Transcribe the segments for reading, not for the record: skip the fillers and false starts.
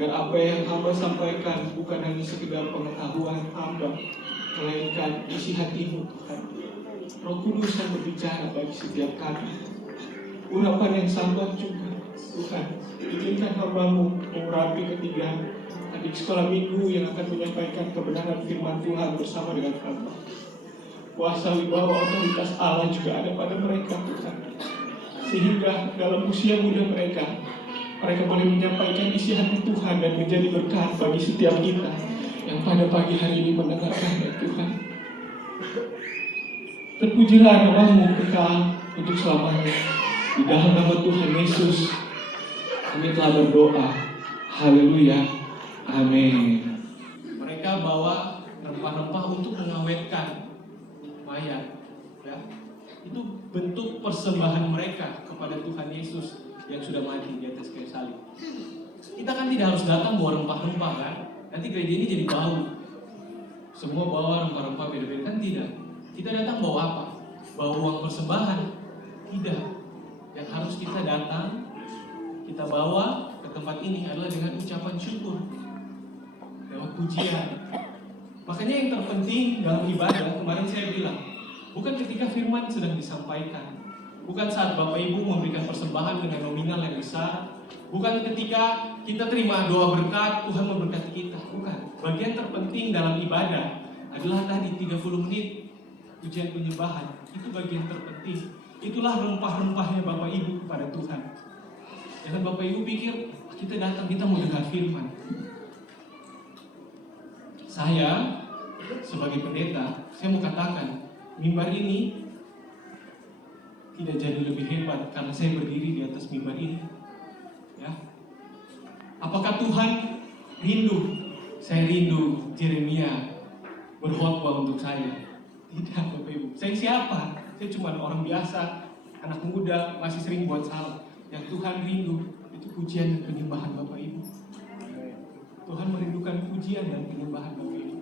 agar apa yang hamba sampaikan bukan hanya sekedar pengetahuan hamba, melainkan isi hatimu Tuhan. Roh Kudus yang berbicara bagi setiap kami. Urapan yang sabar juga Tuhan, izinkan hamba-Mu mengurapi ketiga adik sekolah minggu yang akan menyampaikan kebenaran firman Tuhan bersama dengan hamba. Kuasa wibawa otoritas Allah juga ada pada mereka Tuhan, sehingga dalam usia muda mereka boleh menyampaikan isi hati Tuhan dan menjadi berkat bagi setiap kita yang pada pagi hari ini mendengarkannya Tuhan. Terpujilah nama-Mu kekal untuk selamanya. Di dalam nama Tuhan Yesus kami telah berdoa. Haleluya. Amin. Mereka bawa rempah-rempah untuk mengawetkan mayat, ya. Itu bentuk persembahan mereka kepada Tuhan Yesus yang sudah mati di atas kayu salib. Kita kan tidak harus datang bawa rempah-rempah kan? Nanti gereja ini jadi bau. Semua bawa rempah-rempah beda-beda, kan tidak. Kita datang bawa apa? Bawa uang persembahan? Tidak. Yang harus kita datang, kita bawa ke tempat ini adalah dengan ucapan syukur, lewat pujian. Makanya yang terpenting dalam ibadah, kemarin saya bilang, bukan ketika firman sedang disampaikan, bukan saat Bapak Ibu memberikan persembahan dengan nominal yang besar, bukan ketika kita terima doa berkat, Tuhan memberkati kita, bukan. Bagian terpenting dalam ibadah adalah tadi 30 menit pujian penyembahan, itu bagian terpenting. Itulah rempah-rempahnya Bapak Ibu kepada Tuhan. Jangan Bapak Ibu pikir kita datang, kita mau dengar firman. Saya sebagai pendeta, saya mau katakan, mimbar ini tidak jadi lebih hebat karena saya berdiri di atas mimbar ini. Ya. Apakah Tuhan rindu? Saya rindu Yeremia berkhotbah untuk saya. Tidak Bapak Ibu. Saya siapa? Saya cuma orang biasa, anak muda, masih sering buat salah. Yang Tuhan rindu itu pujian dan penyembahan Bapak Ibu. Tuhan merindukan pujian dan penyembahan Bapak Ibu.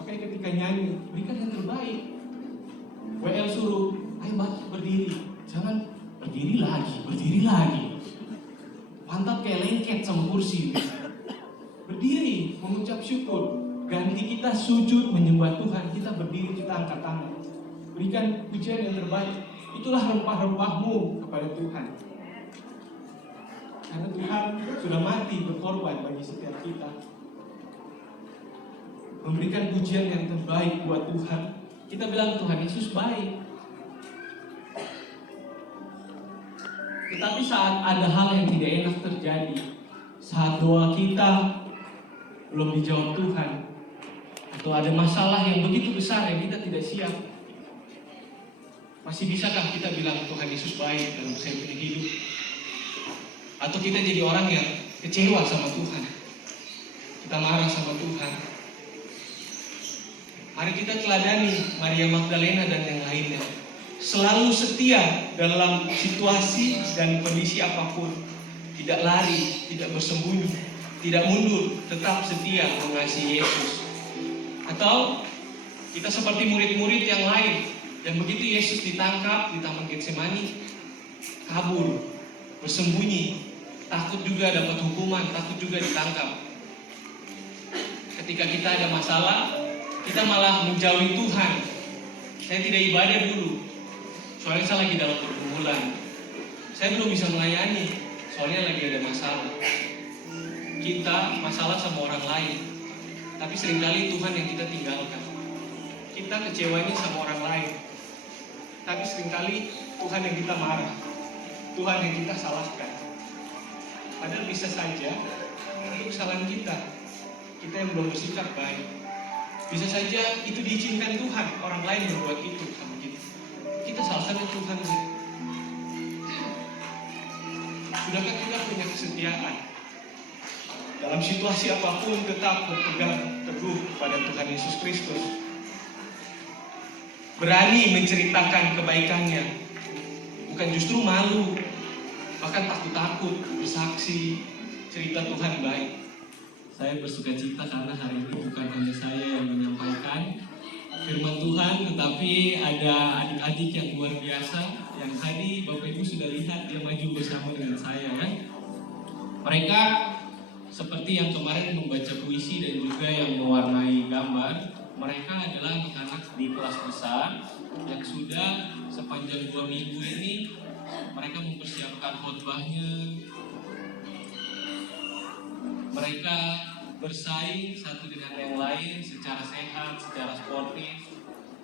Makanya ketika nyanyi, berikan yang terbaik. WL suruh, ayo berdiri. Jangan berdiri lagi. Pantat kayak lengket sama kursi. Berdiri, mengucap syukur. Ganti kita sujud menyembah Tuhan, kita berdiri, kita angkat tangan. Berikan pujian yang terbaik. Itulah rempah-rempahmu kepada Tuhan. Karena Tuhan sudah mati berkorban bagi setiap kita. Memberikan pujian yang terbaik buat Tuhan. Kita bilang Tuhan Yesus baik. Tetapi saat ada hal yang tidak enak terjadi, saat doa kita belum dijawab Tuhan, atau ada masalah yang begitu besar yang kita tidak siap, masih bisakah kita bilang Tuhan Yesus baik dalam saya punya hidup? Atau kita jadi orang yang kecewa sama Tuhan, kita marah sama Tuhan? Mari kita teladani Maria Magdalena dan yang lainnya. Selalu setia dalam situasi dan kondisi apapun. Tidak lari, tidak bersembunyi, tidak mundur, tetap setia mengasihi Yesus. Atau kita seperti murid-murid yang lain, yang begitu Yesus ditangkap di Taman Getsemani, kabur, bersembunyi, takut juga dapat hukuman, takut juga ditangkap. Ketika kita ada masalah, kita malah menjauhi Tuhan. Saya tidak ibadah dulu, soalnya saya lagi dalam pergumulan. Saya belum bisa melayani, soalnya lagi ada masalah. Kita masalah sama orang lain, tapi seringkali Tuhan yang kita tinggalkan. Kita kecewanya sama orang lain, tapi seringkali Tuhan yang kita marah, Tuhan yang kita salahkan. Padahal bisa saja itu kesalahan kita yang belum bersikap baik. Bisa saja itu diizinkan Tuhan, orang lain berbuat itu sama kita. Kita salahkan Tuhan. Sudahkah kita punya kesetiaan dalam situasi apapun tetap berpegang teguh pada Tuhan Yesus Kristus? Berani menceritakan kebaikannya, bukan justru malu, bahkan takut-takut bersaksi cerita Tuhan baik. Saya bersuka cita karena hari ini bukan hanya saya yang menyampaikan firman Tuhan, tetapi ada adik-adik yang luar biasa yang tadi Bapak Ibu sudah lihat dia maju bersama dengan saya kan. Mereka seperti yang kemarin membaca puisi dan juga yang mewarnai gambar, mereka adalah anak-anak di kelas besar yang sudah sepanjang 2 minggu ini mereka mempersiapkan khotbahnya. Mereka bersaing satu dengan yang lain secara sehat, secara sportif.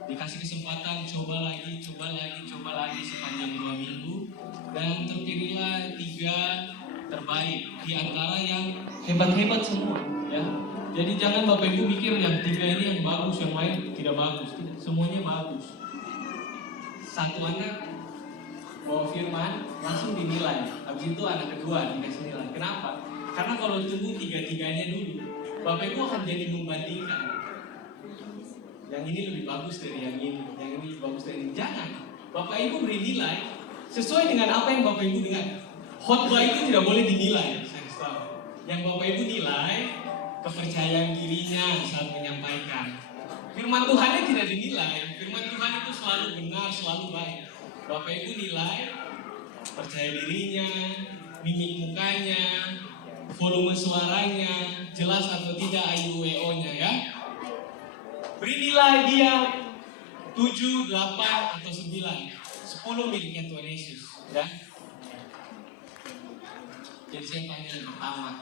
Dikasih kesempatan coba lagi sepanjang 2 minggu, dan terpilihlah 3 terbaik di antara yang hebat-hebat semua, ya. Jadi jangan Bapak Ibu mikir yang 3 ini yang bagus, yang lain tidak bagus. Tidak, semuanya bagus. Satu anak bawa firman langsung dinilai, habis itu anak kedua dikasih nilai. Kenapa? Karena kalau tunggu 3-3-nya dulu, Bapak Ibu akan jadi membandingkan. Yang ini lebih bagus dari yang ini lebih bagus dari ini. Jangan. Bapak Ibu beri nilai sesuai dengan apa yang Bapak Ibu dengar. Khotbah itu tidak boleh dinilai, saya tahu. Yang Bapak Ibu nilai kepercayaan dirinya saat menyampaikan. Firman Tuhannya tidak dinilai. Firman Tuhan itu selalu benar, selalu baik. Bapak Ibu nilai percaya dirinya, mimik mukanya, volume suaranya, jelas atau tidak IUWO-nya, ya. Beri nilai dia 7, 8, atau 9. 10 miliknya Tuhan Yesus, ya. Jadi saya tanya yang pertama,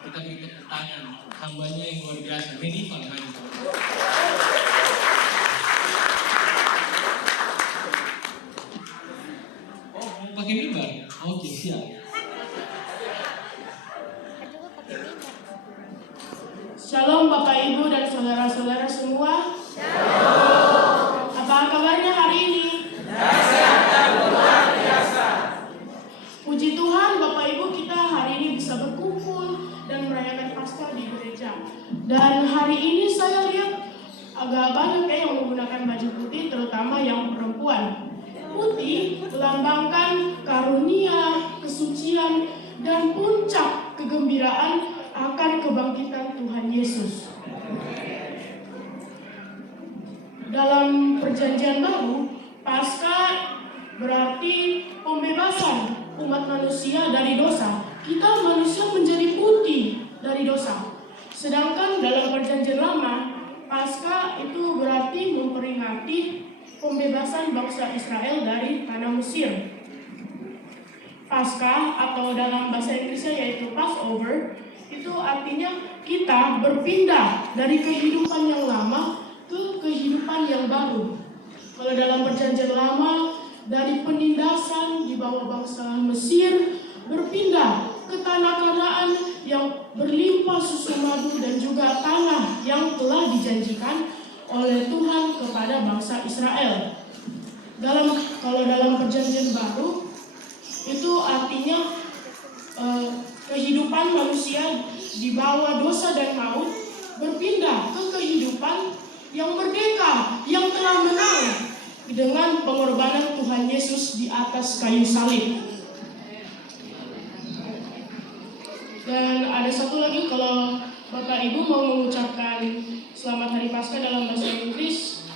kita beri tepuk tangan hambanya yang luar biasa, Medieval maju. Oh, mau pakai mimbar? Oke, siap. Shalom Bapak Ibu dan saudara-saudara semua. Shalom. Apa kabarnya hari ini? Dahsyat dan luar biasa. Puji Tuhan Bapak Ibu, kita hari ini bisa berkumpul dan merayakan Paskah di gereja. Dan hari ini saya lihat agak banyak yang menggunakan baju putih, terutama yang perempuan. Putih melambangkan karunia, kesucian, dan puncak kegembiraan akan kebangkitan Tuhan Yesus. Dalam Perjanjian Baru, Paskah berarti pembebasan umat manusia dari dosa. Kita manusia menjadi putih dari dosa. Sedangkan dalam Perjanjian Lama, Paskah itu berarti memperingati pembebasan bangsa Israel dari tanah Mesir. Paskah atau dalam bahasa Inggrisnya yaitu Passover, itu artinya kita berpindah dari kehidupan yang lama ke kehidupan yang baru. Kalau dalam Perjanjian Lama, dari penindasan di bawah bangsa Mesir, berpindah ke tanah Kanaan yang berlimpah susu madu dan juga tanah yang telah dijanjikan oleh Tuhan kepada bangsa Israel. Kalau dalam Perjanjian Baru, itu artinya kehidupan manusia di bawah dosa dan maut berpindah ke kehidupan yang merdeka, yang telah menang dengan pengorbanan Tuhan Yesus di atas kayu salib. Dan ada satu lagi, kalau Bapak Ibu mau mengucapkan Selamat Hari Paskah dalam bahasa Inggris,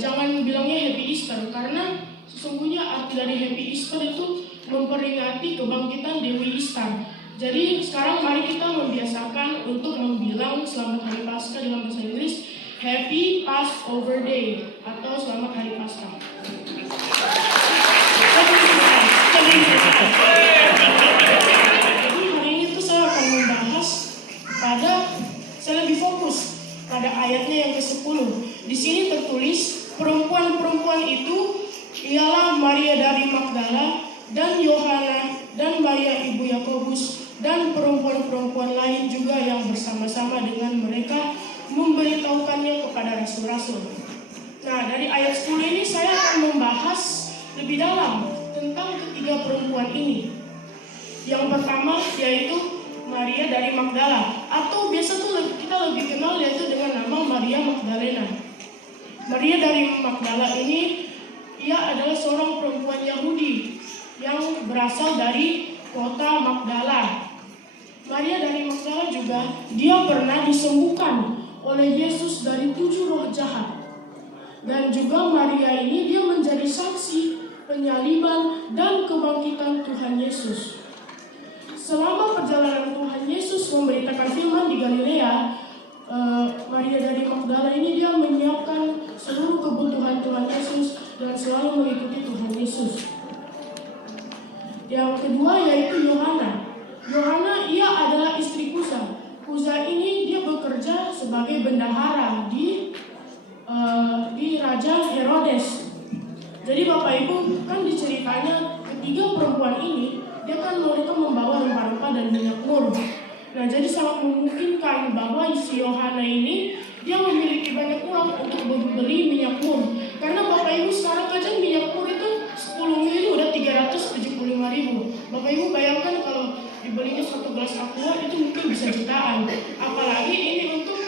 jangan bilangnya Happy Easter, karena sesungguhnya arti dari Happy Easter itu memperingati kebangkitan Dewi Ishtar. Jadi sekarang mari kita membiasakan untuk membilang Selamat Hari Paskah dalam bahasa Inggris Happy Passover Day atau Selamat Hari Paskah. Jadi hari ini tuh saya akan membahas saya lebih fokus pada ayatnya yang ke-10. Di sini tertulis perempuan-perempuan itu ialah Maria dari Magdala dan Yohana dan Maria ibu Yakobus dan perempuan-perempuan lain juga yang bersama-sama dengan mereka memberitahukannya kepada rasul-rasul. Nah, dari ayat 10 ini saya akan membahas lebih dalam tentang ketiga perempuan ini. Yang pertama yaitu Maria dari Magdala, atau biasa tuh kita lebih kenal yaitu dengan nama Maria Magdalena. Maria dari Magdala ini, ia adalah seorang perempuan Yahudi yang berasal dari kota Magdala. Maria dari Magdala juga, dia pernah disembuhkan oleh Yesus dari 7 roh jahat. Dan juga Maria ini, dia menjadi saksi penyaliban dan kebangkitan Tuhan Yesus. Selama perjalanan Tuhan Yesus memberitakan sebagai bendahara di Raja Herodes. Jadi Bapak Ibu, kan diceritanya ketiga perempuan ini, dia kan mereka membawa rempah-rempah dan minyak mur. Nah, jadi sangat memungkinkan bahwa si Yohana ini dia memiliki banyak uang untuk membeli minyak mur. Karena Bapak Ibu sekarang aja minyak mur itu 10 ml itu udah 375.000. Bapak Ibu bayangkan kalau dibelinya 1 gelas aqua itu mungkin bisa jutaan. Apalagi ini untuk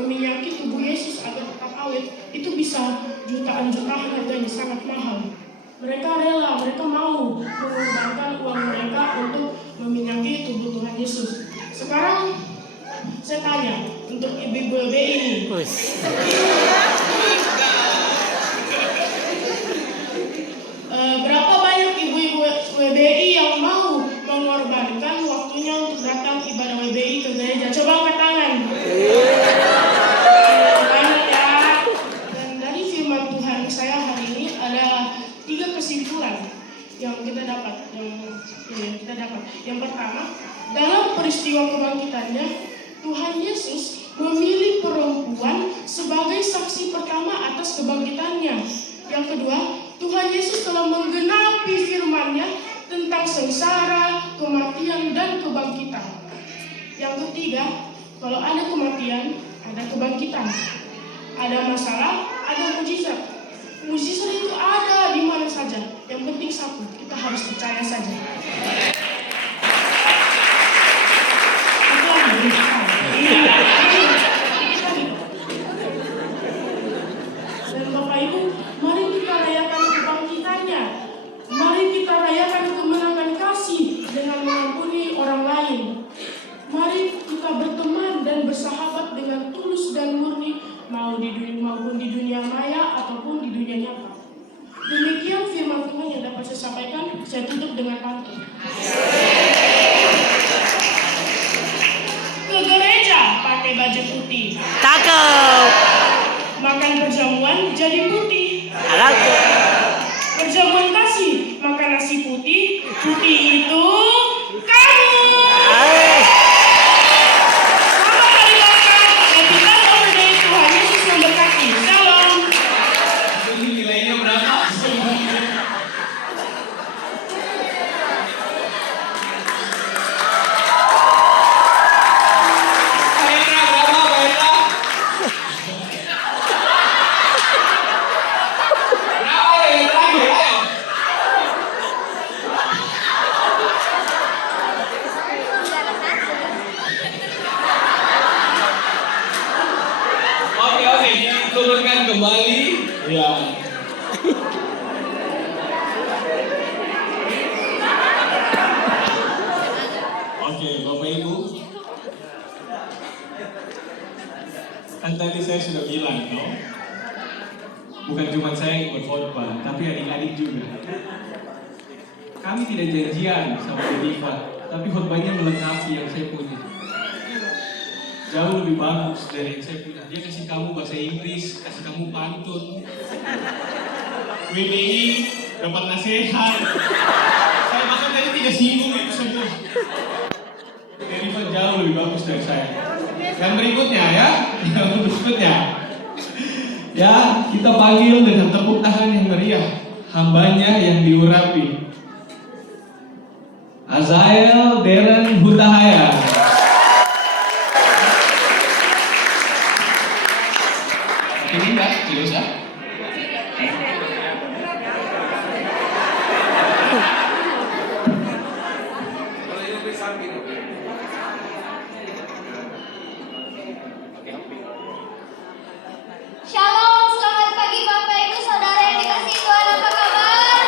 meminyaki tubuh Yesus agar tetap awet, itu bisa jutaan-jutaan, harganya sangat mahal. Mereka rela, mereka mau mengorbankan uang mereka untuk meminyaki tubuh Tuhan Yesus. Sekarang saya tanya untuk ibu-ibu LBI ini, berapa banyak ibu-ibu WBI yang mau mengorbankan waktunya untuk datang ibadah WBI ke gereja? Coba angkat tangan. Banyak ya. Dan dari firman Tuhan saya hari ini ada 3 kesimpulan yang kita dapat. Yang pertama, dalam peristiwa kebangkitannya, Tuhan Yesus memilih perempuan sebagai saksi pertama atas kebangkitannya. Yang kedua, Tuhan Yesus telah menggenapi firman-Nya tentang sengsara, kematian, dan kebangkitan. Yang ketiga, kalau ada kematian, ada kebangkitan. Ada masalah, ada mujizat. Mujizat itu ada di mana saja. Yang penting satu, kita harus percaya saja. Dan Bapak Ibu, mari kita rayakan kebangkitannya. Mari kita rayakan kemenangan kasih dengan mengampuni orang lain. Mari kita berteman dan bersahabat dengan tulus dan murni, maupun di dunia maya ataupun di dunia nyata. Demikian firman Tuhan yang dapat saya sampaikan. Saya tutup dengan pantun. Ke gereja pakai baju putih. Cakep. Makan perjamuan jadi putih. Alago. Perjamuan kasih makan nasi putih. Putih itu kamu. Selamat hari Bapak. Happy birthday. Tuhan Yesus memberkati. Shalom. Ini nilainya berapa? Oke, turunkan kembali. Ya. Oke, Bapak Ibu. Kan tadi saya sudah bilang, no? Bukan cuma saya yang berkhotbah, tapi adik-adik juga. Kami tidak janjian sama Diva, tapi khotbahnya melengkapi yang saya punya. Jauh lebih bagus dari yang saya punya. Dia kasih kamu bahasa Inggris, kasih kamu pantun. WBI dapat nasihat. Saya makan tadi 3 singgung itu semua. Diva jauh lebih bagus dari saya. Yang berikutnya ya, ya, kita panggil dengan tepuk tangan yang meriah, hambanya yang diurapi, Azael Deren Hutahaya. Ini enggak, tidak usah. Shalom, selamat pagi Bapak Ibu Saudara yang dikasihi Tuhan, apa kabar?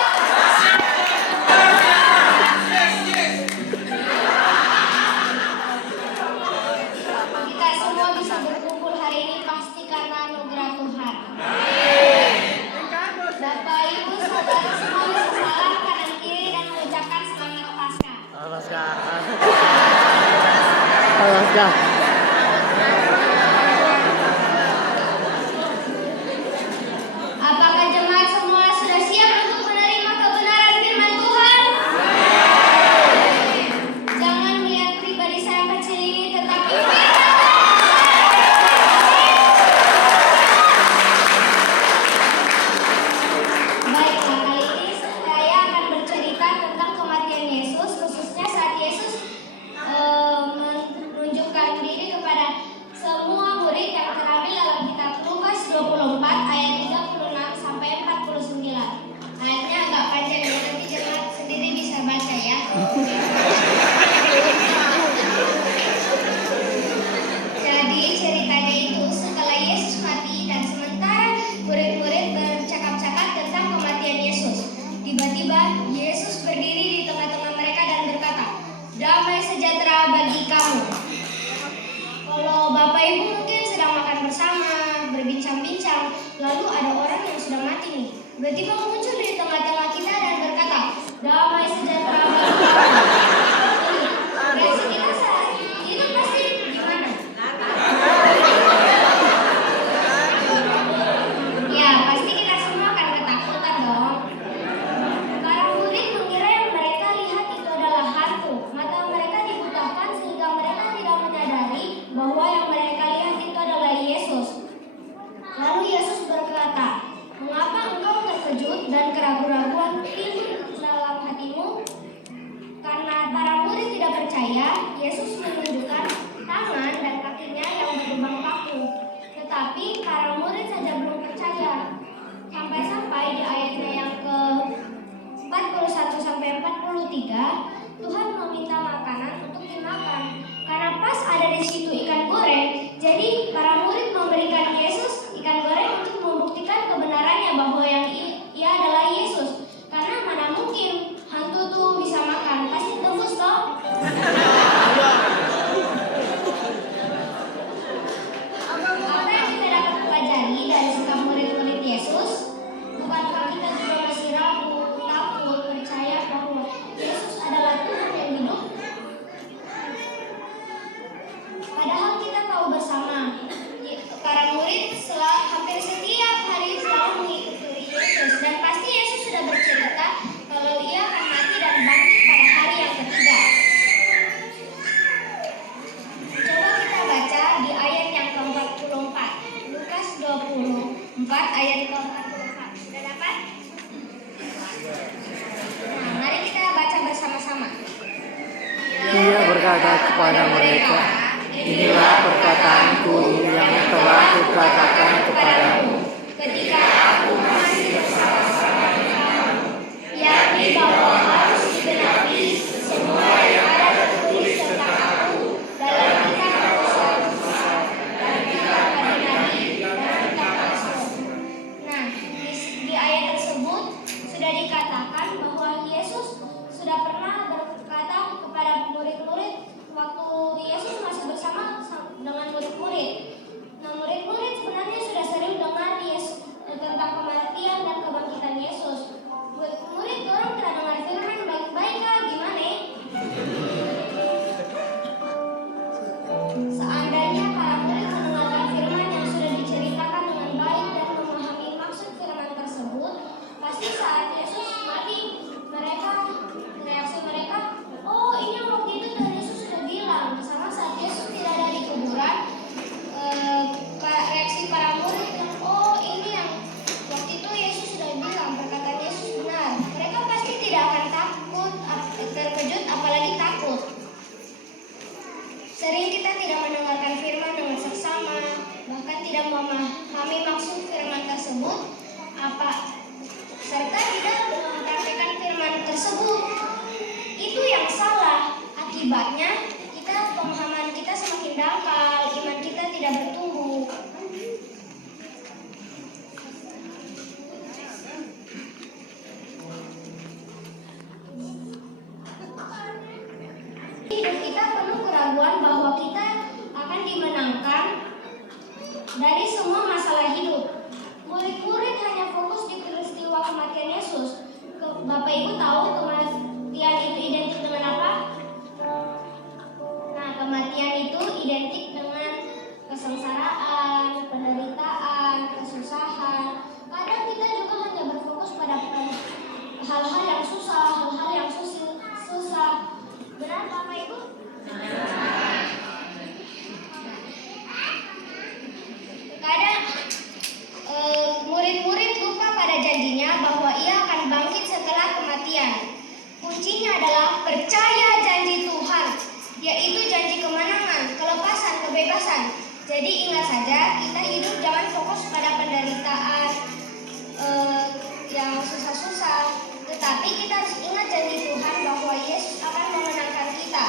Kita semua bisa berkumpul hari ini pasti karena anugerah Tuhan. Bapak Ibu Saudara semua bisa salam kanan kiri dan mengucapkan selamat Paskah. Alaska. Apakah jemaat semua sudah siap untuk menerima kebenaran firman Tuhan? Jangan melihat pribadi saya kecil ini, tetapi firman bagi kamu. Kalau Bapak Ibu mungkin sedang makan bersama, berbincang-bincang, lalu ada orang yang sudah mati nih. Tiba-tiba muncul di tengah-tengah kita dan berkata, damai sejahtera bagi kamu. Reaksi kita saat itu pasti gimana? Ya, pasti kita semua akan ketakutan dong. Para murid mengira yang mereka lihat itu adalah hantu. Mata mereka dibutakan sehingga mereka tidak menyadari bahwa yang mereka lihat itu adalah Yesus. Lalu Yesus berkata, mengapa engkau terkejut dan keraguan-raguan timbul dalam hatimu? Karena para murid tidak percaya, Yesus menunjukkan tangan dan kakinya yang berlubang paku. Tetapi para murid saja belum percaya. Sampai-sampai di ayatnya yang ke 41-43, Tuhan meminta makanan untuk dimakan. Karena pas ada di situ ikan goreng, jadi para murid memberikan Yesus ikan goreng untuk membuktikan kebenarannya bahwa yang ia adalah Yesus. Karena mana mungkin hantu tuh bisa makan, pasti tembus toh. Apa yang kita dapat pelajari dari sikap murid-murid Yesus? Bukankah kita juga masih ragu, takut, percaya bahwa Yesus adalah Tuhan yang hidup? Padahal kita tahu bersama, para murid hampir setiap hari selalu mengikuti Yesus, dan pasti Yesus sudah bercerita kalau ia akan mati dan bangkit pada hari yang ketiga. Coba kita baca di ayat yang ke-44, Lukas 24 ayat ke-44. Sudah dapat? Nah, mari kita baca bersama-sama. Ia berkata kepada mereka, inilah perkataanku yang telah kukatakan kepadamu ketika aku masih bersama-sama dengan kamu, yakni bahwa harus digenapi semua yang ada tertulis tentang aku dalam kitab Musa dan kitab nabi-nabi dan kitab Rasul. Nah, di ayat tersebut sudah dikatakan bahwa Yesus sudah pernah berkata kepada murid-murid waktu Yesus masih bersama dengan murid-murid. Nah, murid-murid sebenarnya sudah sering dengar tentang kematian dan kebangkitan Yesus. Murid orang tidak dengar firman baik-baik kah? Gimana? Seandainya para murid mendengarkan firman yang sudah diceritakan dengan baik dan memahami maksud firman tersebut, pasti saat Yesus mati, reaksi mereka, oh ini yang waktu itu Tuhan Yesus sudah bilang. Sama saat Yesus tidak ada di kuburan, reaksi para murid, oh ini yang waktu itu Yesus sudah bilang, perkataan Yesus benar. Mereka pasti tidak akan takut, terkejut, apalagi takut. Sering kita tidak mendengarkan firman dengan seksama, bahkan tidak memahami maksud firman tersebut, serta tidak mempraktikkan firman tersebut. Itu yang salah. Akibatnya pemahaman kita semakin dangkal, iman kita tidak bertumbuh. Hidup kita penuh keraguan bahwa kita akan dimenangkan dari semua masalah hidup. Murid-murid hanya fokus di peristiwa kematian Yesus. Bapak Ibu tahu kematian itu identik dengan apa? Nah, kematian itu identik dengan kesengsaraan, penderitaan, kesusahan. Kadang kita juga hanya berfokus pada hal-hal yang susah, hal-hal yang susah. Benar Bapak Ibu? Kadang murid-murid lupa pada janjinya bahwa ia akan bangkit setelah kematian. Kuncinya adalah percaya janji Tuhan, yaitu janji kemenangan, kelepasan, kebebasan. Jadi ingat saja, kita hidup jangan fokus pada penderitaan yang susah-susah, tetapi kita harus ingat janji Tuhan bahwa Yesus akan memenangkan kita.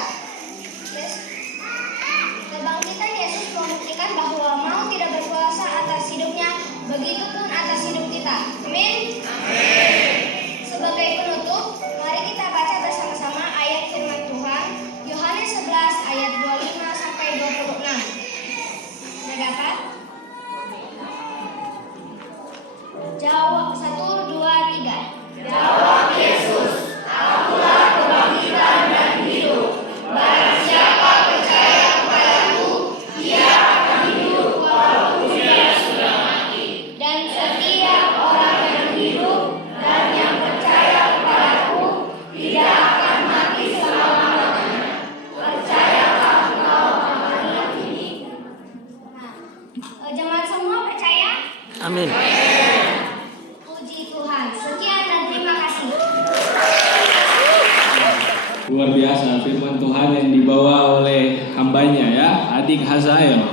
hambanya ya, adik Hazael.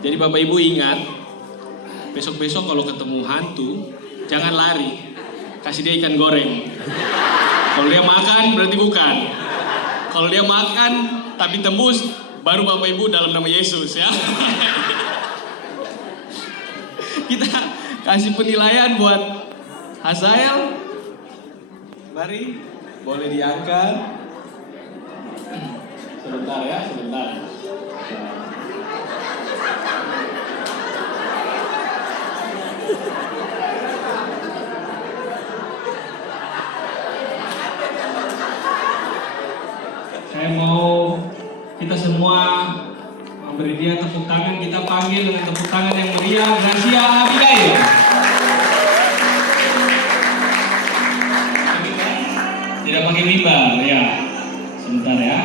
Jadi Bapak Ibu ingat, besok-besok kalau ketemu hantu, jangan lari, kasih dia ikan goreng. Kalau dia makan berarti bukan. Kalau dia makan tapi tembus, baru Bapak Ibu dalam nama Yesus ya. Kita kasih penilaian buat Hazael. Mari, boleh diangkat. Sebentar ya, sebentar. Saya mau kita semua memberi dia tepuk tangan. Kita panggil dengan tepuk tangan yang meriah, Gracia Abigail. Tidak pakai mimbar ya. Sebentar ya.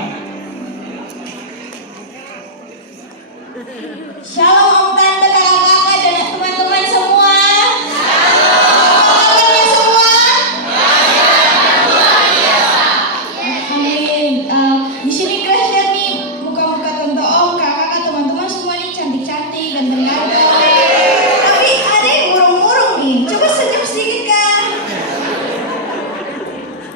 Shalom Om Tante, kakak-kakak dan teman-teman semua. Shalom semua. Amin. Di sini Grace lihat nih muka-muka tante Om, kakak-kakak, teman-teman semua nih cantik-cantik, ganteng-ganteng. Tapi ada yang murung-murung nih. Coba senyum sedikit kan.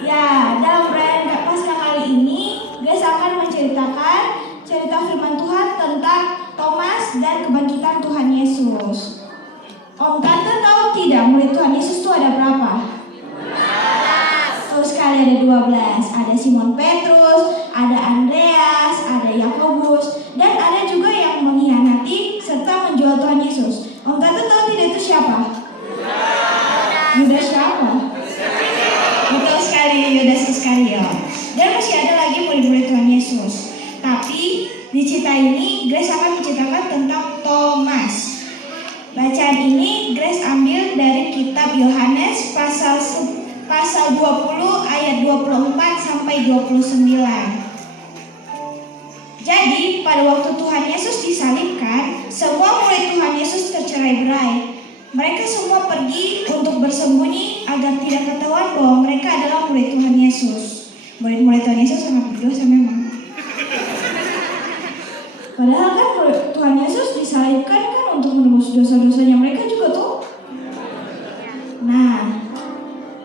Ya, dalam perayaan Paskah kali ini, Grace akan menceritakan cerita firman Tuhan tentang Thomas dan kebangkitan Tuhan Yesus. Om Tante tahu tidak murid Tuhan Yesus itu ada berapa? 12. Terus sekali ada 12. Ada Simon Petrus, ada Andreas, ada Yakobus, dan ada juga yang mengkhianati serta menjual Tuhan Yesus. Om Tante tahu tidak itu siapa? Yudas siapa? Betul sekali, Yudas Iskariot. Dan masih ada lagi murid-murid Tuhan Yesus. Tapi di cerita ini Grace akan menceritakan tentang Thomas. Bacaan ini Grace ambil dari kitab Yohanes pasal 20 ayat 24 sampai 29. Jadi pada waktu Tuhan Yesus disalibkan, semua murid Tuhan Yesus tercerai-berai. Mereka semua pergi untuk bersembunyi agar tidak ketahuan bahwa mereka adalah murid Tuhan Yesus. Murid-murid Tuhan Yesus sangat berdosa memang. Padahal kan Tuhan Yesus disalibkan kan untuk menebus dosa-dosanya mereka juga tuh. Nah,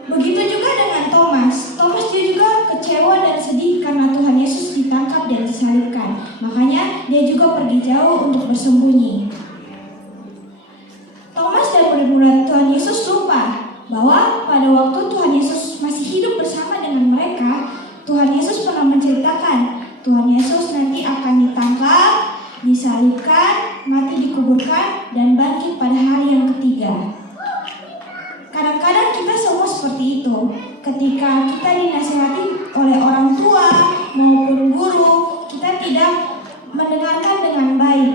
begitu juga dengan Thomas. Thomas dia juga kecewa dan sedih karena Tuhan Yesus ditangkap dan disalibkan. Makanya dia juga pergi jauh untuk bersembunyi. Thomas dan murid-murid Tuhan Yesus lupa bahwa pada waktu Tuhan Yesus masih hidup bersama dengan mereka, Tuhan Yesus pernah menceritakan Tuhan Yesus nanti akan ditangkap, disalibkan, mati dikuburkan, dan bangkit pada hari yang ketiga. Kadang-kadang kita semua seperti itu. Ketika kita dinasihati oleh orang tua maupun guru, kita tidak mendengarkan dengan baik.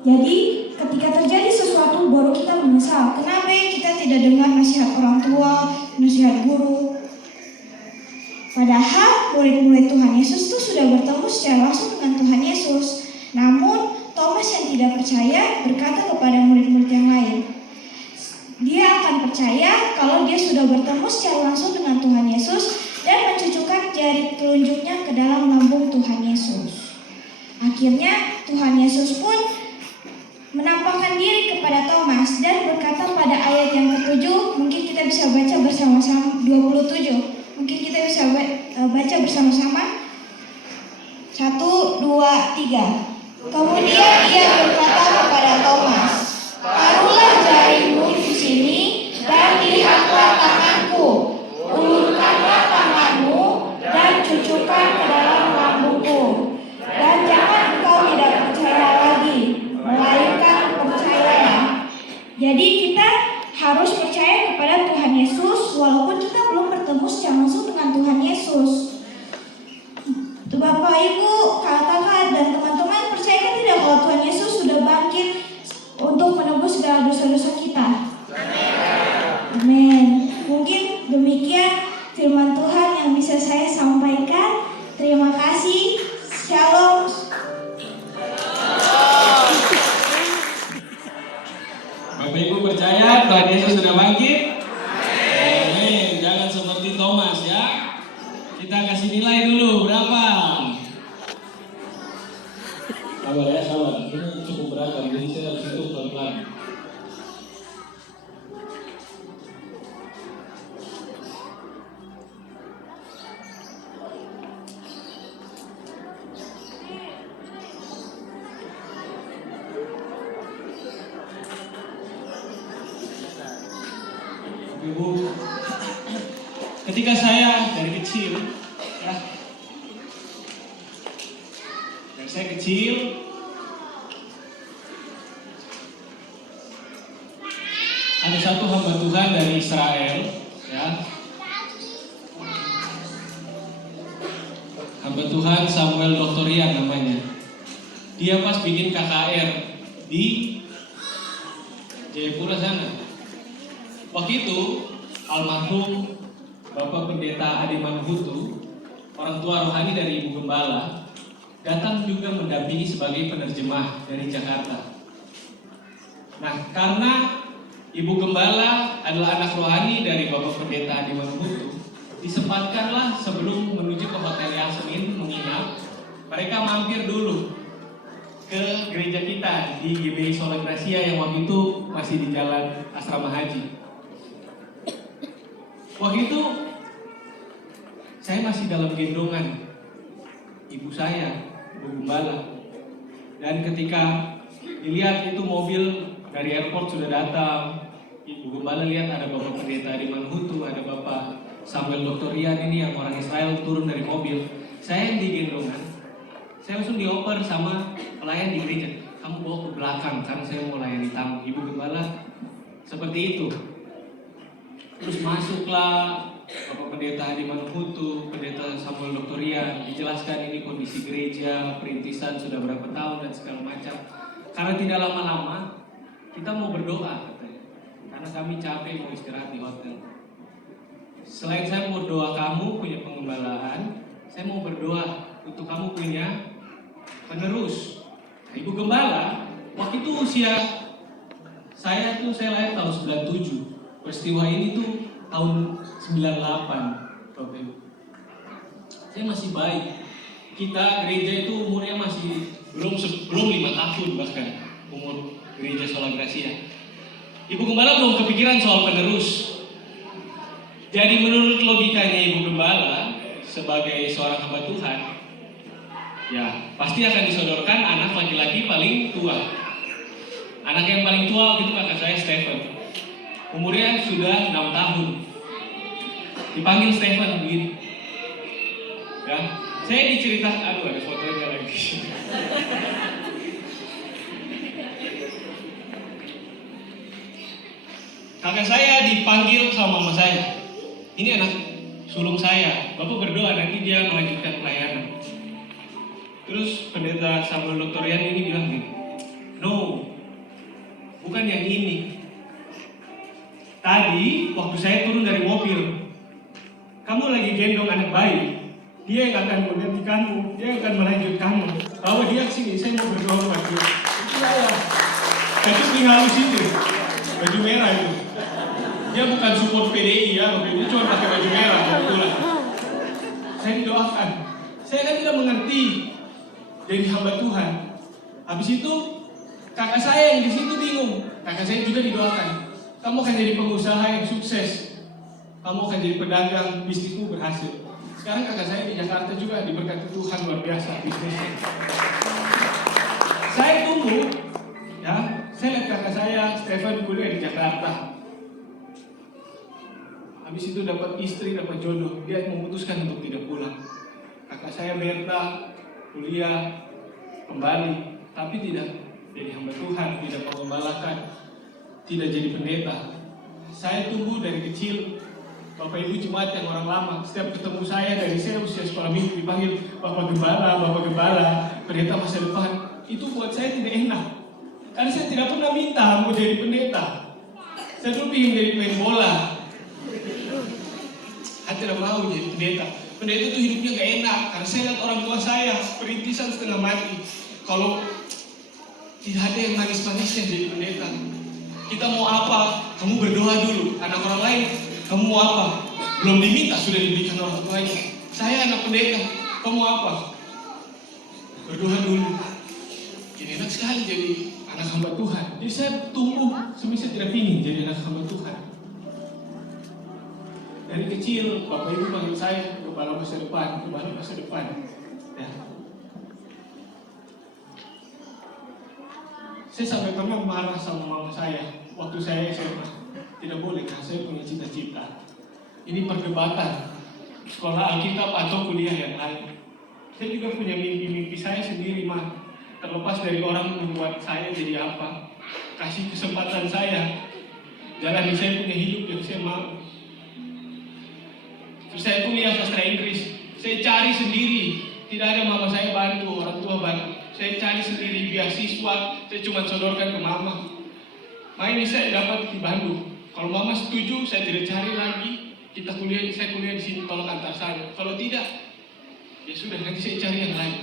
Jadi ketika terjadi sesuatu baru kita menyesal. Kenapa kita tidak dengar nasihat orang tua, nasihat guru? Padahal murid-murid Tuhan Yesus itu sudah bertemu secara langsung dengan Tuhan Yesus. Namun Thomas yang tidak percaya berkata kepada murid-murid yang lain, dia akan percaya kalau dia sudah bertemu secara langsung dengan Tuhan Yesus dan mencucukkan jari telunjuknya ke dalam lambung Tuhan Yesus. Akhirnya Tuhan Yesus pun menampakkan diri kepada Thomas dan berkata pada ayat yang ke-7, mungkin kita bisa baca bersama-sama 27. Mungkin kita bisa baca bersama-sama. 1, 2, 3. Kemudian ia berkata kepada Thomas, taruhlah jarimu di sini dan lihatlah tanganku. Ulurkanlah tanganmu dan cucukkan ke dalam lambungku. Dan jangan engkau tidak percaya lagi, melainkan percayalah. Jadi kita harus percaya kepada Tuhan Yesus walaupun kita belum bertemu secara langsung dengan Tuhan Yesus. Bapak, Ibu, kakak-kakak, dan teman-teman percaya tidak kalau Tuhan Yesus sudah bangkit untuk menebus segala dosa-dosa kita? Amin. Mungkin demikian firman Tuhan yang bisa saya sampaikan. Terima kasih. Shalom. Bapak Ibu percaya Tuhan Yesus sudah bangkit? Amin. Jangan seperti Thomas ya. Kita kasih nilai dulu berapa? Sabar ya, sabar. Ini cukup beragam, jadi saya harus hitung pelan-pelan. Ibu, ketika saya dari kecil, ya, dari saya kecil, ada satu hamba Tuhan dari Israel, ya, hamba Tuhan Samuel Doktorian namanya. Dia pas bikin KKR di Jayapura sana. Waktu itu almarhum Bapak Pendeta Adi Manhutu, orang tua rohani dari Ibu Gembala, datang juga mendampingi sebagai penerjemah dari Jakarta. Nah, karena Ibu Gembala adalah anak rohani dari Bapak Pendeta Adi Manhutu, disempatkanlah sebelum menuju ke Hotel Yasmin menginap, mereka mampir dulu ke gereja kita di GBI Sola Gracia yang waktu itu masih di Jalan Asrama Haji. Waktu itu saya masih dalam gendongan ibu saya, Ibu Gembala. Dan ketika dilihat itu mobil dari airport sudah datang, Ibu Gembala lihat ada Bapak Pendeta Adi Manhutu, ada Bapak Samuel Doktorian ini yang orang Israel turun dari mobil. Saya yang di gendongan, saya langsung dioper sama pelayan di gereja. Kamu bawa ke belakang karena saya mau layani tamu. Ibu Gembala seperti itu. Terus masuklah Bapak Pendeta Adi Manhutu, Pendeta Samuel Doktorian, dijelaskan ini kondisi gereja, perintisan sudah berapa tahun dan segala macam. Karena tidak lama-lama, kita mau berdoa katanya. Karena kami capek mau istirahat di hotel. Selain saya mau doa kamu punya pengembalaan, saya mau berdoa untuk kamu punya penerus. Nah, Ibu Gembala, waktu itu usia saya lahir tahun 97. Peristiwa ini tuh tahun 98, Bapak Ibu. Saya masih baik. Kita gereja itu umurnya masih belum 5 tahun bahkan umur gereja Sola Gracia. Ibu Gembala belum kepikiran soal penerus. Jadi menurut logikanya Ibu Gembala sebagai seorang hamba Tuhan, ya pasti akan disodorkan anak laki-laki paling tua. Anak yang paling tua itu kakak saya Stephen. Umurnya sudah 6 tahun. Dipanggil Stephen begitu. Ya, saya diceritakan, aduh ada fotonya lagi. Kakak saya dipanggil sama mama saya. Ini anak sulung saya. Bapak berdoa nanti dia melanjutkan pelayanan. Terus pendeta Samuel Doktorian ini bilang gini, no, bukan yang ini. Tadi waktu saya turun dari mobil, kamu lagi gendong anak bayi, dia yang akan menggantikanmu, dia yang akan melanjutkanmu. Bawa dia ke sini, saya mau berdoa buat dia. Itu saya. Itu sering halus itu, baju merah itu. Dia bukan support PDI ya, dia cuma pakai baju merah kebetulan. Saya didoakan. Saya kan tidak mengerti dari hamba Tuhan. Habis itu kakak saya yang di situ bingung. Kakak saya juga didoakan. Kamu akan jadi pengusaha yang sukses. Kamu akan jadi pedagang, bisnismu berhasil. Sekarang kakak saya di Jakarta juga diberkati Tuhan luar biasa bisnisnya. Saya tunggu, ya, saya lihat kakak saya Stephen kuliah di Jakarta. Habis itu dapat istri, dapat jodoh, dia memutuskan untuk tidak pulang. Kakak saya Berta kuliah kembali, tapi tidak jadi hamba Tuhan, tidak mengembalakan, tidak jadi pendeta. Saya tunggu dari kecil, Bapak Ibu jemaat yang orang lama, setiap ketemu saya dari saya usia sekolah minggu dipanggil Bapak Gembala, pendeta masa depan. Itu buat saya tidak enak, karena saya tidak pernah minta mau jadi pendeta. Saya dulu ingin jadi pemain bola, saya tidak mau jadi pendeta. Pendeta itu hidupnya gak enak, karena saya lihat orang tua saya perintisan setengah mati. Kalau tidak ada yang manis-manisnya jadi pendeta. Kita mau apa? Kamu berdoa dulu. Anak orang lain, kamu mau apa? Belum diminta, sudah diberikan orang tuanya. Saya anak pendeta, kamu apa? Berdoa dulu. jadi anak hamba Tuhan. Jadi saya tumbuh semisal tidak ingin jadi anak hamba Tuhan. Dari kecil, Bapak Ibu panggil saya kepala masa depan, kepala masa depan. Ya. Saya sampai pernah marah sama mama saya waktu saya SMA. Tidak boleh, karena saya punya cita-cita. Ini perdebatan sekolah Alkitab atau kuliah yang lain. Saya juga punya mimpi-mimpi saya sendiri, mah. Terlepas dari orang membuat saya jadi apa, kasih kesempatan saya jalani saya punya hidup yang saya mau. Terus saya kuliah sastra Inggris, saya cari sendiri, tidak ada mama saya bantu, orang tua bantu. Saya cari sendiri beasiswa, saya cuma sodorkan ke mama. Ini saya dapat di Bandung. Kalau mama setuju, saya tidak cari lagi. Saya kuliah di sini, tolong antar saya. Kalau tidak, ya sudah, nanti saya cari yang lain.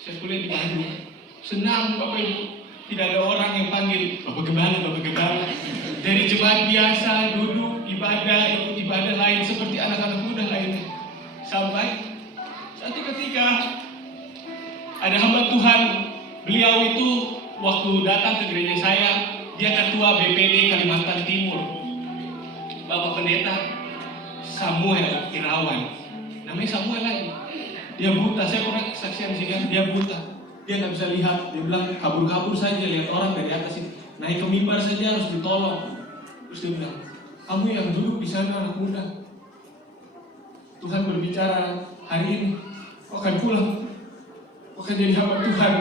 Saya kuliah di Bandung. Senang Bapak Ibu, tidak ada orang yang panggil Bapak Gembala. Dari jemaat biasa, duduk, ibadah, ikut ibadah lain seperti anak-anak muda lainnya. Sampai satu ketika ada hamba Tuhan, beliau itu waktu datang ke gereja saya, dia ketua BPD Kalimantan Timur, Bapak Pendeta Samuel Irawan. Namanya Samuel lagi. Dia buta, saya pernah kesaksian sih kan, dia buta. Dia nggak bisa lihat, dia bilang kabur-kabur saja lihat orang dari atas ini. Naik ke mimbar saja harus ditolong. Terus dia bilang, kamu yang duduk di sana anak muda, Tuhan berbicara hari ini, kau akan pulang, kau akan jadi hamba Tuhan.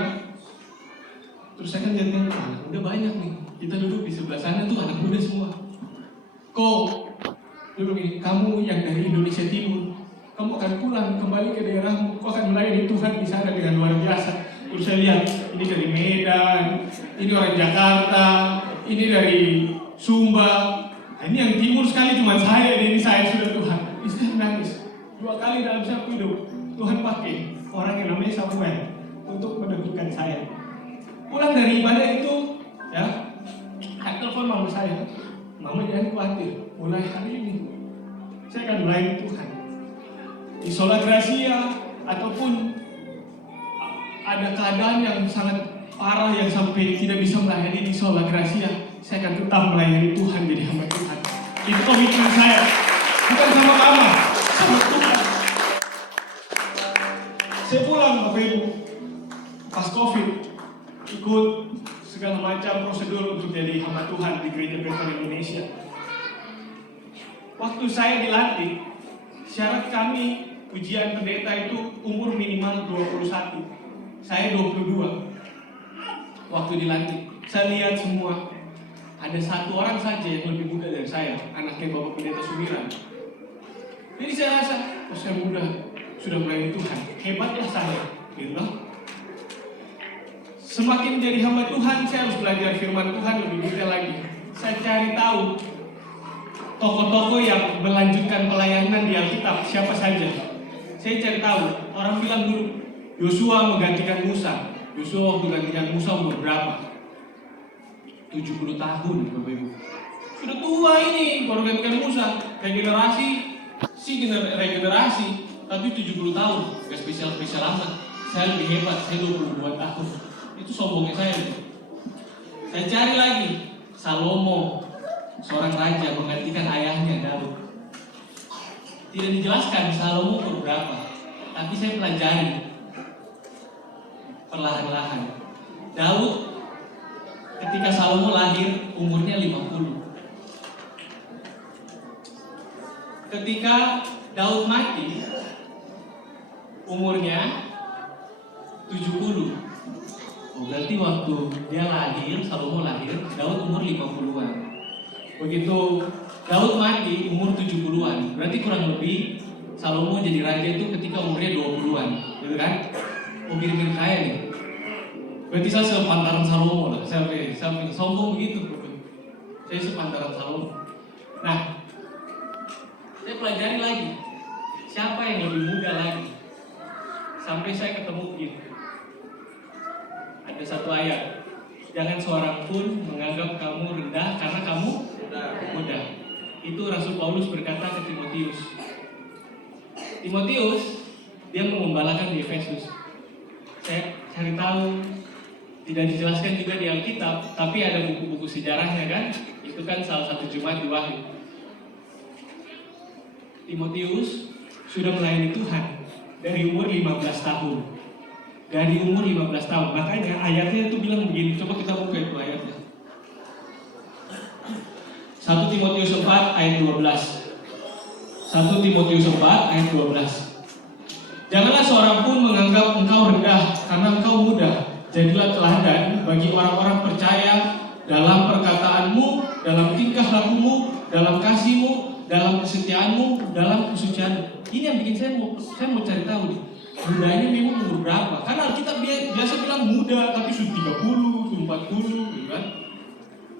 Terus saya kan lihat anak muda banyak nih, kita duduk di sebelah sana tuh anak muda semua. Kau duduk ini, kamu yang dari Indonesia Timur, kamu akan pulang kembali ke daerahmu, kau akan melayani Tuhan di sana dengan luar biasa. Terus saya lihat, ini dari Medan, ini orang Jakarta, ini dari Sumba. Nah, ini yang timur sekali cuma saya, ini saya sudah Tuhan. Istri nangis. 2 kali dalam satu hidup, Tuhan pakai orang yang namanya Samuel untuk mendekatkan saya. Pulang dari ibadah itu, ya, saya telepon mama saya. Mama jangan khawatir, mulai hari ini saya akan melayani Tuhan. Di Sola Gracia ataupun ada keadaan yang sangat parah yang sampai tidak bisa melayani di Sola Gracia, saya akan tetap melayani Tuhan jadi hamba Tuhan. Itu komitmen saya, bukan sama mama, sama Tuhan. Saya pulang Bapak Ibu pas COVID, ikut segala macam prosedur untuk jadi hamba Tuhan di Gereja Bethel Indonesia. Waktu saya dilantik, syarat kami ujian pendeta itu umur minimal 21. Saya 22. Waktu dilantik, saya lihat semua ada satu orang saja yang lebih muda dari saya, anaknya Bapak Pendeta Sumiran. Jadi saya rasa, saya muda, sudah melayani Tuhan, hebatlah saya, gitu. Semakin jadi hamba Tuhan, saya harus belajar firman Tuhan lebih detail lagi. Saya cari tahu tokoh-tokoh yang melanjutkan pelayanan di Alkitab, siapa saja. Saya cari tahu, orang bilang dulu, Yosua menggantikan Musa. Yosua waktu gantikan Musa umur berapa? 70 tahun, Bapak Ibu. Sudah tua ini, baru gantikan Musa. Regenerasi, regenerasi, tapi 70 tahun, gak spesial-spesial amat. Saya lebih hebat, saya 22 tahun. Itu sombongnya saya. Saya cari lagi, Salomo, seorang raja menggantikan ayahnya Daud. Tidak dijelaskan Salomo umur berapa, tapi saya pelajari perlahan-lahan. Daud ketika Salomo lahir umurnya 50. Ketika Daud mati umurnya 70. Berarti waktu dia lahir, Salomo lahir, Daud umur 50-an. Begitu Daud mati umur 70-an. Berarti kurang lebih Salomo jadi raja itu ketika umurnya 20-an, gitu kan? Oh, mirip-mirip saya nih. Berarti saya sepantaran Salomo lah. Saya sombong begitu. Saya sepantaran Salomo. Nah, saya pelajari lagi siapa yang lebih muda lagi. Sampai saya ketemu begini. Ada satu ayat. Jangan seorang pun menganggap kamu rendah karena kamu muda. Itu Rasul Paulus berkata ke Timotius. Timotius, dia mengembalakan di Efesus. Saya cari tahu Tidak dijelaskan juga di Alkitab, tapi ada buku-buku sejarahnya kan. Itu kan salah satu jemaat di Wahyu. Timotius sudah melayani Tuhan dari umur 15 tahun. Dari umur 15 tahun. Makanya ayatnya itu bilang begini. Coba kita buka itu ayatnya. 1 Timotius 4 ayat 12. 1 Timotius 4 ayat 12. Janganlah seorang pun menganggap engkau rendah karena engkau muda. Jadilah teladan bagi orang-orang percaya dalam perkataanmu, dalam tingkah lakumu, dalam kasihmu, dalam kesetiaanmu, dalam kesucianmu. Ini yang bikin saya mau cari tahu nih. Mudanya memang umur berapa? Karena kita biasa bilang muda, tapi sudah 30, 40, gitu kan.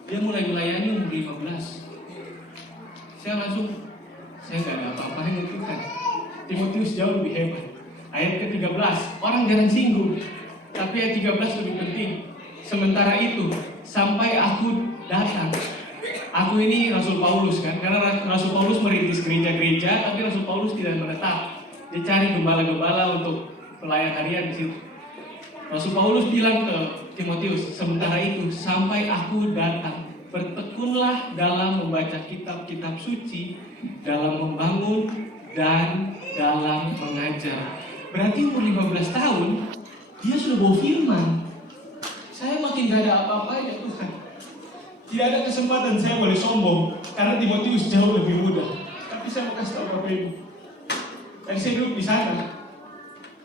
Dia mulai melayani umur 15. Saya nggak ada apa-apanya itu kan. Timotius jauh lebih hebat. Ayat ke-13, orang jangan singgung. Tapi ayat 13 lebih penting. Sementara itu, sampai aku datang. Aku ini Rasul Paulus kan, karena Rasul Paulus merintis gereja-gereja, tapi Rasul Paulus tidak menetap. Dia cari gembala-gembala untuk pelayan harian di situ. Rasul Paulus bilang ke Timotius, sementara itu sampai aku datang, bertekunlah dalam membaca kitab-kitab suci, dalam membangun dan dalam mengajar. Berarti umur 15 tahun dia sudah bawa firman. Saya makin gak ada apa-apanya Tuhan. Tidak ada kesempatan saya boleh sombong karena Timotius jauh lebih muda. Tapi saya mau kasih tahu Bapak Ibu. Tadi saya duduk di sana.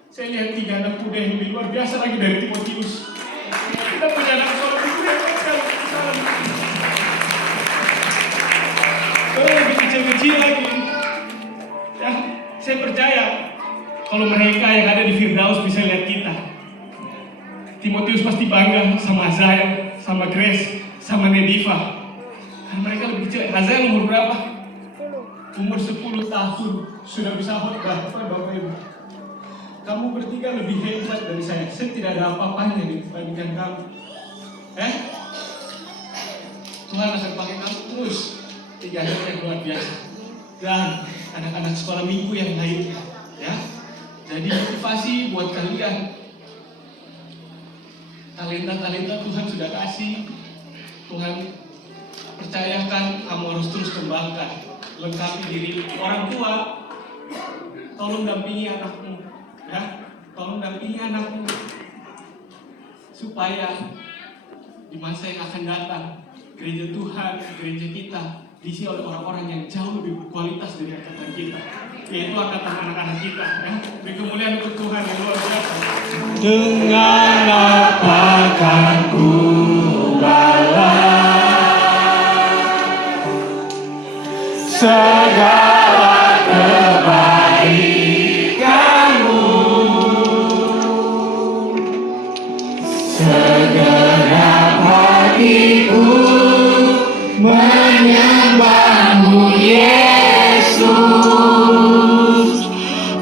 Saya lihat 3 anak muda yang lebih luar biasa lagi dari Timotius. Kita punya anak seorang ibu yang sekali di sana. Lebih kecil-kecil lagi. Ya, saya percaya kalau mereka yang ada di Firdaus bisa lihat kita. Timotius pasti bangga sama Azael, sama Grace, sama Nediva. Karena mereka lebih kecil. Azael umur berapa? Umur 10 tahun sudah bisa khotbah. Bapak Ibu, kamu bertiga lebih hebat dari saya. Saya tidak ada apa-apanya dibandingkan kamu. Tuhan akan pakai kamu terus. 3 anak yang luar biasa. Dan anak-anak sekolah minggu yang lainnya. Ya, jadi motivasi buat kalian. Talenta-talenta Tuhan sudah kasih. Tuhan percayakan, kamu harus terus kembangkan. Lengkapi diri. Orang tua, tolong dampingi anakmu. Ya, tolong dampingi anakmu. Supaya di masa yang akan datang, gereja Tuhan, gereja kita diisi oleh orang-orang yang jauh lebih berkualitas dari angkatan kita, yaitu angkatan anak-anak kita. Ya, beri kemuliaan untuk Tuhan yang luar biasa. Dengan apa kan ku balas segala kebaikanmu, segenap hatiku menyembahmu Yesus,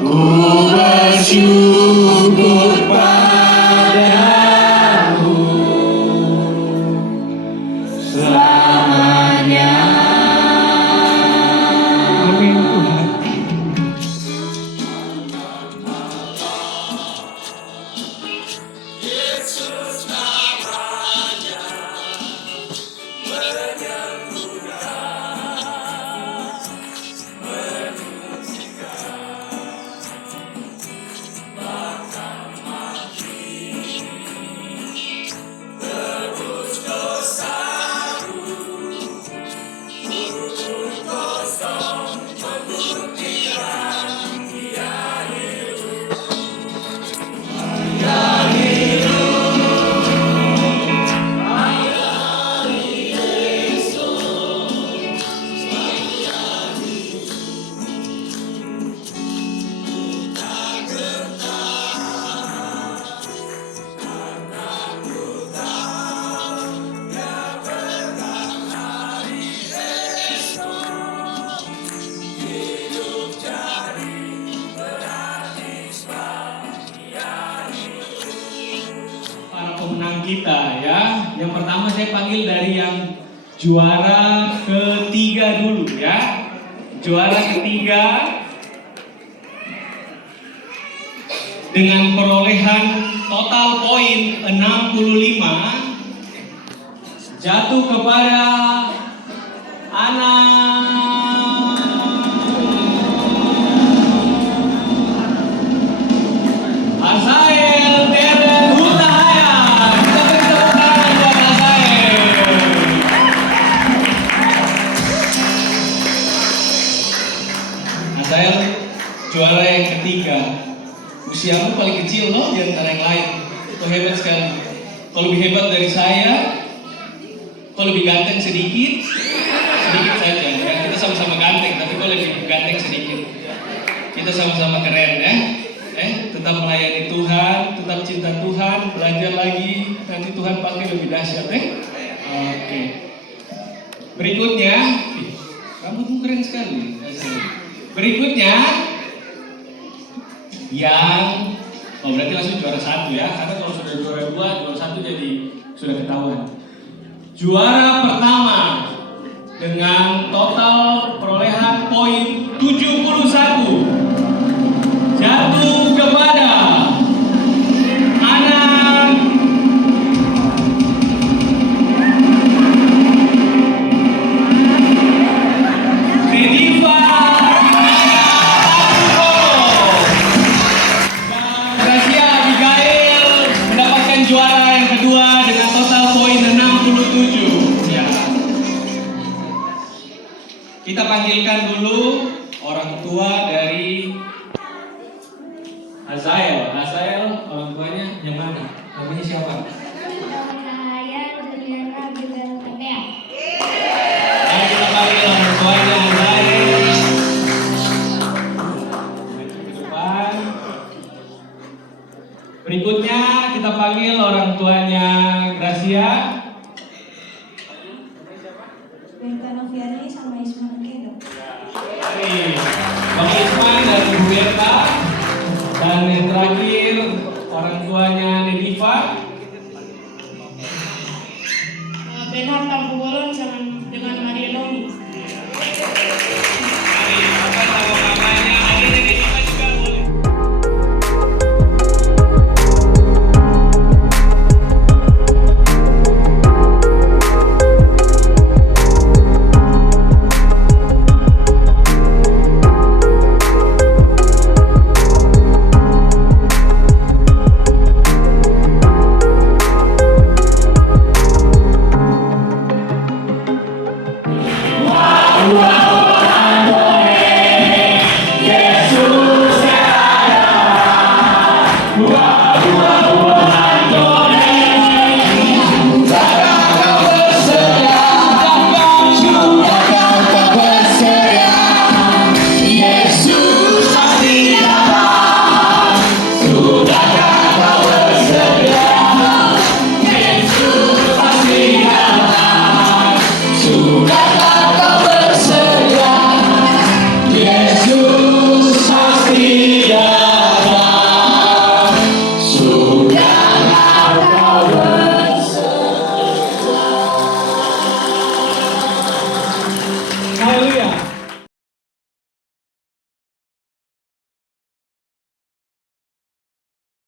ku bersyukur padamu selamanya. Amin Tuhan. Pemenang kita ya. Yang pertama saya panggil dari yang juara ketiga dulu ya. Juara ketiga dengan perolehan total poin 65 jatuh kepada Azael Deren Hutahaya. Kita beri tepuk tangan buat Azael. Azael juara yang ketiga. Usiamu paling kecil loh di antara yang lain. Itu hebat sekali. Kau lebih hebat dari saya. Kau lebih ganteng sedikit saja. Ya, kita sama-sama ganteng, tapi kau lebih ganteng sedikit. Kita sama-sama keren ya. Tetap melayani Tuhan, tetap cinta Tuhan, belajar lagi. Nanti Tuhan pakai lebih dahsyat Oke. Berikutnya, kamu tuh keren sekali. Berikutnya, yang berarti langsung juara 1 ya. Karena kalau sudah juara 2, juara 1 jadi sudah ketahuan. Juara pertama dengan total perolehan poin 71 jatuh kepada anak Nedifa dan Gracia Abigail mendapatkan juara yang kedua dengan total poin 67. Ya. Kita panggilkan dulu orang tua dari Azael, orang tuanya yang mana? Namanya siapa? Cahaya Juliana Bidang Tabea. Ayo kita panggil orang tuanya Azael. Maju ke depan. Berikutnya kita panggil orang tuanya Gracia. Benta Noviani sama Ismail Kedo. Mari, Bang Isman dan Ibu Beta. Dan yang terakhir orang tuanya Nedifa. Benhar Tampubolon dengan Maria Domi. Mari, apa nama mamanya? Adiknya Nedifa juga boleh. Haleluya.